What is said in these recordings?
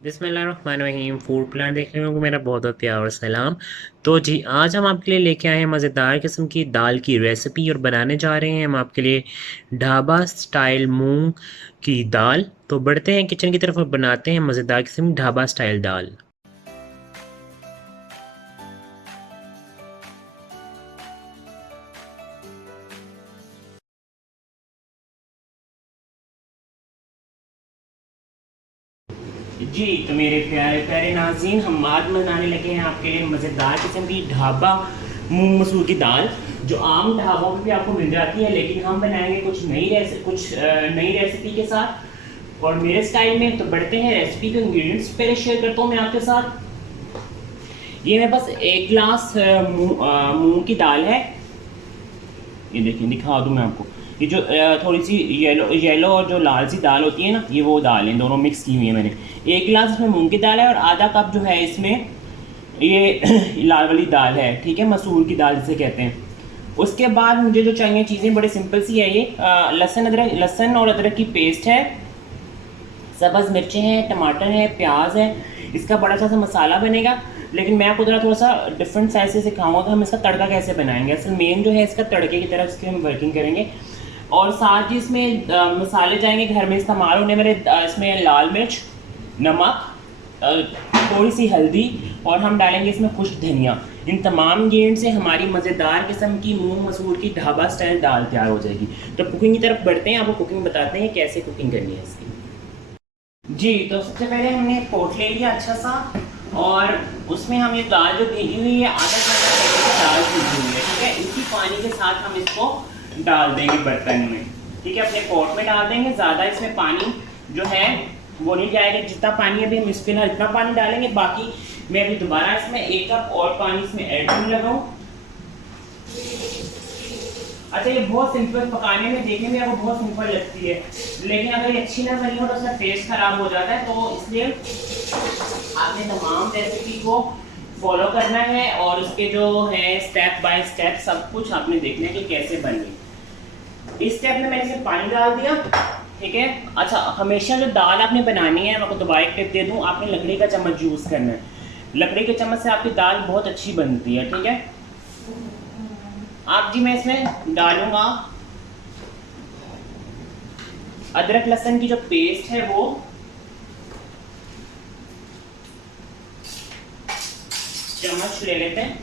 बिस्मिल्लाहिर्रहमानिर्रहीम। Food plan देखने को मेरा बहुत बहुत प्यार और सलाम। तो जी आज हम आपके लिए लेके आए हैं मज़ेदार किस्म की दाल की रेसिपी और बनाने जा रहे हैं हम आपके लिए ढाबा स्टाइल मूंग की दाल। तो बढ़ते हैं किचन की तरफ और बनाते हैं मज़ेदार किस्म की ढाबा स्टाइल दाल। जी तो मेरे प्यारे प्यारे नाज़रीन, हम आज बनाने लगे हैं आपके लिए मज़ेदार किस्म की ढाबा मूंग मसूर की दाल, जो आम ढाबों पे भी आपको मिल जाती है, लेकिन हम बनाएंगे कुछ नई रेसिपी के साथ और मेरे स्टाइल में। तो बढ़ते हैं रेसिपी के इंग्रेडिएंट्स पहले शेयर करता हूँ मैं आपके साथ। ये मेरे पास 1 गिलास मूंग की दाल है। ये देखिए, दिखा दूँ मैं आपको। ये जो थोड़ी सी येलो येलो और जो लाल सी दाल होती है ना, ये वो दाल है, दोनों मिक्स की हुई है मैंने। 1 गिलास इसमें मूंग की दाल है और आधा कप जो है इसमें ये लाल वाली दाल है, ठीक है, मसूर की दाल जिसे कहते हैं। उसके बाद मुझे जो चाहिए चीज़ें बड़े सिंपल सी है। ये लहसुन और अदरक की पेस्ट है, सब्ज़ मिर्चें हैं, टमाटर है, प्याज है। इसका बड़ा सा मसाला बनेगा, लेकिन मैं आपको थोड़ा सा डिफरेंट साइज से सिखाऊंगा कि हम इसका तड़का कैसे बनाएंगे। असल मेन जो है इसका तड़के की तरफ इसकी हम वर्किंग करेंगे। और साथ ही इसमें मसाले जाएंगे घर में इस्तेमाल होने वाले। इसमें लाल मिर्च, नमक, थोड़ी सी हल्दी और हम डालेंगे इसमें खुश्क धनिया। इन तमाम इंग्रेडिएंट से हमारी मज़ेदार किस्म की मूंग मसूर की ढाबा स्टाइल दाल तैयार हो जाएगी। तो कुकिंग की तरफ बढ़ते हैं, आपको कुकिंग बताते हैं कैसे कुकिंग करनी है इसकी। जी तो सबसे पहले हमने एक पोट ले लिया अच्छा सा, और उसमें हम ये दाल जो भीगी हुई है, आधा घंटा पहले से दाल भीगी हुई है, ठीक है। इसी पानी के साथ हम इसको डाल देंगे बर्तन में, ठीक है, अपने पोट में डाल देंगे। ज़्यादा इसमें पानी जो है वो नहीं जाएगा, जितना पानी अभी हम इस फिलहाल इतना पानी डालेंगे। बाकी मैं अभी दोबारा इसमें 1 कप और पानी इसमें ऐड करने लगा हूँ। अच्छा, ये बहुत सिंपल, पकाने में देखने में आपको बहुत सिंपल लगती है, लेकिन अगर ये अच्छी ना बनी हो तो उसका टेस्ट खराब हो जाता है। तो इसलिए आपने तमाम रेसिपी को फॉलो करना है और उसके जो है स्टेप बाय स्टेप सब कुछ आपने देखना है कि कैसे बनी। इस स्टेप में मैंने सिर्फ पानी डाल दिया, ठीक है। अच्छा, हमेशा जो दाल आपने बनानी है, मैं आपको दोबारा एक टिप दे दूँ, आपने लकड़ी का चम्मच यूज़ करना है। लकड़ी के चम्मच से आपकी दाल बहुत अच्छी बनती है, ठीक है। आप जी मैं इसमें डालूंगा अदरक लहसुन की जो पेस्ट है वो चम्मच ले लेते हैं,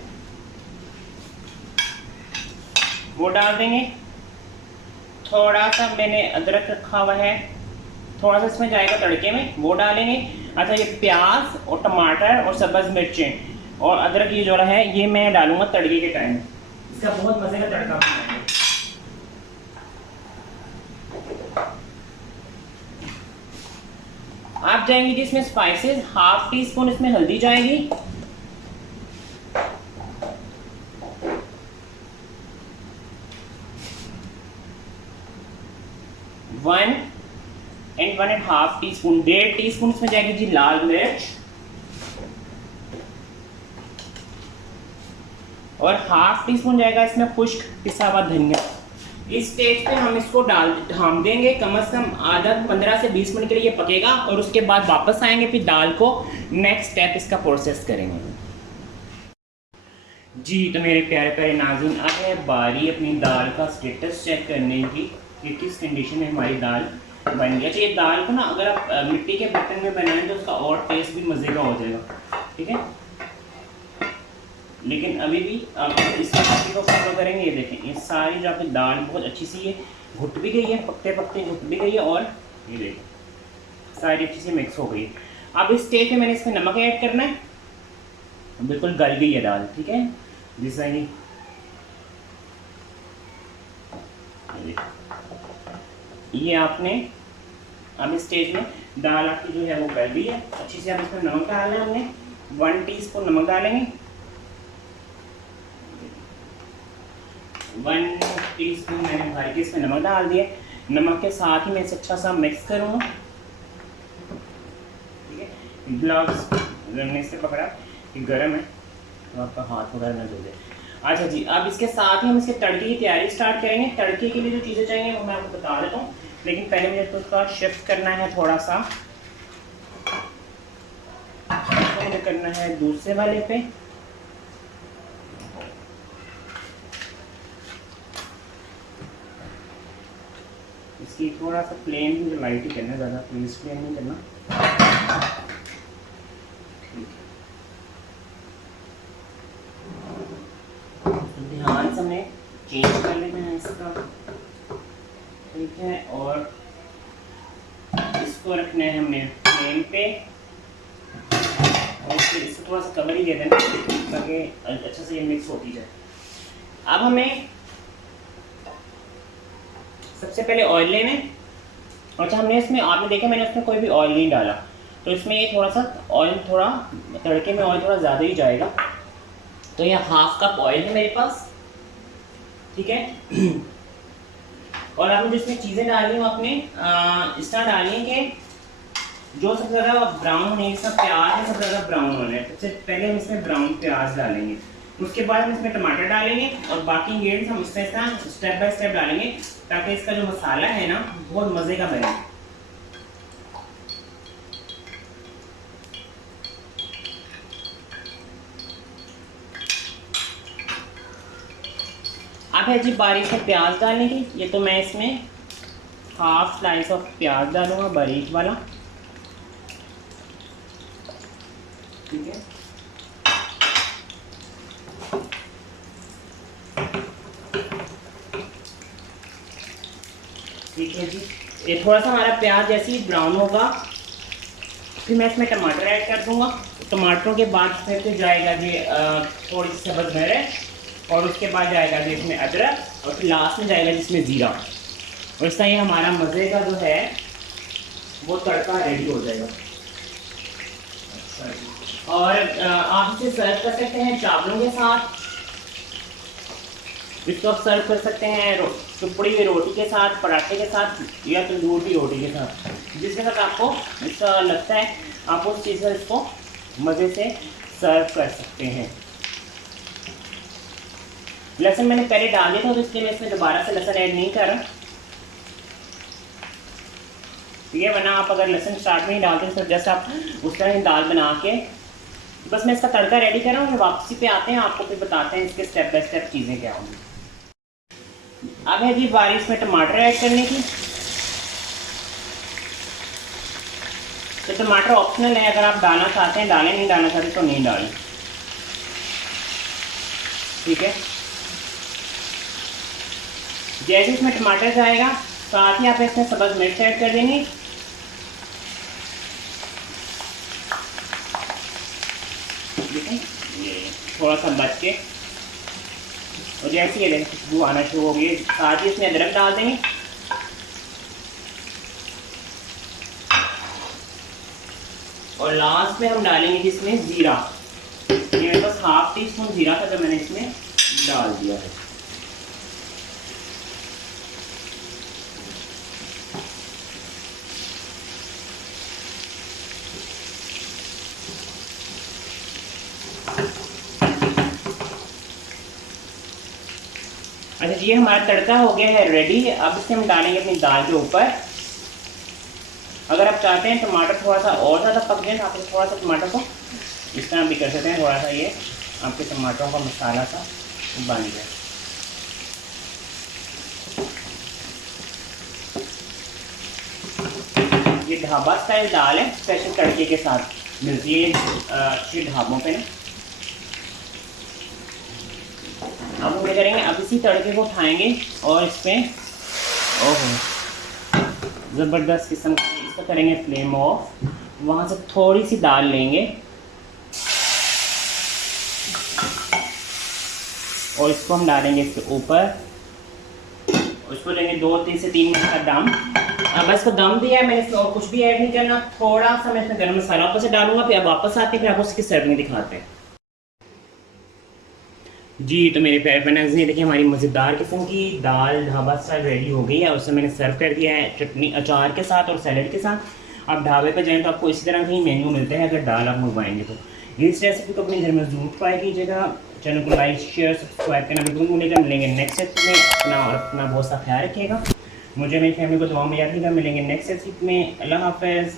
वो डाल देंगे। थोड़ा सा मैंने अदरक रखा हुआ है, थोड़ा सा इसमें जाएगा तड़के में, वो डालेंगे। अच्छा, ये प्याज और टमाटर और सब्ज़ मिर्चें और अदरक ये जोड़ा है, ये मैं डालूंगा तड़के के टाइम। इसका बहुत मजे का तड़का बनाएंगे। आप जाएंगे जी इसमें स्पाइसेस, हाफ टी स्पून इसमें हल्दी जाएगी, 1 1/2 टी स्पून, 1.5 टी स्पून इसमें जाएगी जी लाल मिर्च, और हाफ टी स्पून जाएगा इसमें खुश्क पिसा हुआ धनिया। इस स्टेज पे हम इसको ढाम देंगे, कम से कम आधा 15 से 20 मिनट के लिए ये पकेगा, और उसके बाद वापस आएंगे, फिर दाल को नेक्स्ट स्टेप इसका प्रोसेस करेंगे। जी तो मेरे प्यारे प्यारे नाज़रीन, अब है बारी अपनी दाल का स्टेटस चेक करने की कि किस कंडीशन में हमारी दाल बन गई। अच्छा, ये दाल को ना अगर आप मिट्टी के बर्तन में बनाएं तो उसका और टेस्ट भी मज़े का हो जाएगा, ठीक है। लेकिन अभी भी आप इस रेसिपी को फॉलो करेंगे। ये देखें, ये सारी जो आपकी दाल बहुत अच्छी सी है, घुट भी गई है, पकते पकते घुट भी गई है, और ये देखें सारी अच्छी सी मिक्स हो गई है। अब इस स्टेज में मैंने इसमें नमक ऐड करना है, बिल्कुल गल गई है दाल, ठीक है। जैसा ये आपने अब इस स्टेज में दाल आपकी जो है वो गल गई है अच्छी से। अब इसमें नमक डालना है हमने, 1 टीस्पून नमक डालेंगे, 1 टीस्पून मैंने भर के इसमें नमक डाल दिया। नमक के साथ ही मैं इसे अच्छा सा मिक्स करूँगा, ठीक है। ग्लव्स मैंने इससे पकड़ा कि गर्म है तो आपका हाथ वगैरह ना जल जाए। अच्छा जी, अब इसके साथ ही हम इसके तड़के की तैयारी स्टार्ट करेंगे। तड़के के लिए जो चीज़ें चाहिए वो मैं आपको बता देता हूँ, लेकिन पहले मुझे तो उसका शिफ्ट करना है थोड़ा सा। करना है दूसरे वाले पे। इसकी थोड़ा सा प्लेन ही लाइट ही करना, ज़्यादा प्लीज प्लेन नहीं करना। तो ध्यान से हमें चेंज कर लेना है इसका, ठीक है। और इसको रखना है हमें फ्लेम पे, और फिर इसको थोड़ा सा कवर ही दे देना ताकि अच्छे से ये मिक्स होती जाए। अब हमें सबसे पहले ऑयल लेना है। अच्छा, हमने इसमें, आपने देखा मैंने उसमें कोई भी ऑयल नहीं डाला, तो इसमें ये थोड़ा सा ऑयल, थोड़ा तड़के में ऑयल थोड़ा ज़्यादा ही जाएगा। तो ये 1/2 कप ऑयल है मेरे पास, ठीक है। और आपने जिसमें चीज़ें डाली हैं आपने इस तरह डाली हैं कि जो सबसे ज़्यादा ब्राउन होने, इसका प्याज है सबसे ज़्यादा ब्राउन होना है। सबसे पहले हम इसमें ब्राउन प्याज डालेंगे, उसके बाद हम इसमें टमाटर डालेंगे, और बाकी इंग्रेडिएंट्स हम इसमें स्टेप बाय स्टेप डालेंगे ताकि इसका जो मसाला है ना बहुत मज़े का बने। अब है जी बारीक से प्याज डालने की। ये तो मैं इसमें 1/2 स्लाइस ऑफ प्याज डालूंगा, बारीक वाला, ठीक है। ठीक है जी, ये थोड़ा सा हमारा प्याज जैसे ही ब्राउन होगा फिर मैं इसमें टमाटर ऐड कर दूंगा। टमाटरों के बाद फिर जाएगा जी थोड़ी सी सब्ज़ मिर्च, और उसके बाद जाएगा जी इसमें अदरक, और फिर लास्ट में जाएगा जिसमें ज़ीरा। और इस तरह ये हमारा मज़े का जो है वो तड़का रेडी हो जाएगा। और आप इसे सर्व कर सकते हैं चावलों के साथ, इसको आप सर्व कर सकते हैं टुकड़ी हुई रोटी के साथ, पराठे के साथ, या तंदूर की रोटी के साथ, जिसके साथ आपको इसका लगता है आप उस चीज़ से इसको मज़े से सर्व कर सकते हैं। लहसुन मैंने पहले डाल दिया था, तो इसलिए मैं इसमें दोबारा से लहसुन ऐड नहीं कर रहा, ठीक है। वरना आप अगर लहसुन स्टार्ट में ही डालते हैं तो जैसे आप उस तरह ही दाल बना के, बस मैं इसका तड़का रेडी कर रहा हूँ। वापसी पे आते हैं, आपको फिर बताते हैं इसके स्टेप बाय स्टेप चीज़ें क्या होंगी। अब है जी बारी इसमें टमाटर ऐड करने की। तो टमाटर ऑप्शनल है, अगर आप डालना चाहते हैं डालें, नहीं डालना चाहते तो नहीं डालें, ठीक है। जैसे इसमें टमाटर जाएगा साथ ही आप इसमें सब्ज़ मिर्च ऐड कर देंगे, ठीक है। ये थोड़ा सा बच के, और जैसे ये खुशबू आना शुरू हो गई, साथ ही इसमें अदरक डाल देंगे, और लास्ट में हम डालेंगे जिसमें ज़ीरा। ये मेरे पास 1/2 टीस्पून ज़ीरा था जो मैंने इसमें डाल दिया है। अच्छा जी, हमारा तड़का हो गया है रेडी। अब इसे हम डालेंगे अपनी दाल के ऊपर। अगर आप चाहते हैं टमाटर थोड़ा सा और ज़्यादा पक जाए, आप थोड़ा सा टमाटर को इस तरह भी कर सकते हैं, थोड़ा सा ये आपके टमाटरों का मसाला सा बन जाए। ये ढाबा स्टाइल दाल है, स्पेशल तड़के के साथ मिलती है अच्छे ढाबों पे ना। अब हम क्या करेंगे, अब इसी तड़के को उठाएंगे और इसमें ज़बरदस्त किस्म का इसका करेंगे फ्लेम ऑफ। वहाँ से थोड़ी सी दाल लेंगे और इसको हम डालेंगे इसके ऊपर, उसको लेंगे 2 से 3 मिनट का दम। अब इसको दम दिया है मैंने, इसमें और कुछ भी ऐड नहीं करना। थोड़ा सा मैं इसमें गरम मसाला ऊपर से डालूंगा, फिर अब वापस आते हैं, फिर आप उसकी सर्विंग दिखाते हैं। जी तो मेरे प्यारे फ्रेंड्स, ये देखिए हमारी मज़ेदार किस्म की दाल ढाबा स्टाइल रेडी हो गई है, और उसे मैंने सर्व कर दिया है चटनी अचार के साथ और सैलड के साथ। आप ढाबे पर जाएँ तो आपको इसी तरह के ही मेन्यू मिलते हैं अगर दाल आप मंगवाएंगे तो। इस रेसिपी को अपने घर में ज़रूर ट्राई कीजिएगा। चैनल को लाइक शेयर सब्सक्राइब करना बिल्कुल भूलिएगा। मिलेंगे नेक्स्ट रेसिपी में, अपना और अपना बहुत सा ख्याल रखिएगा। मुझे मेरी फैमिली को दुआ में याद रखिएगा। मिलेंगे नेक्स्ट रेसिपी में। अल्लाह हाफ़िज़।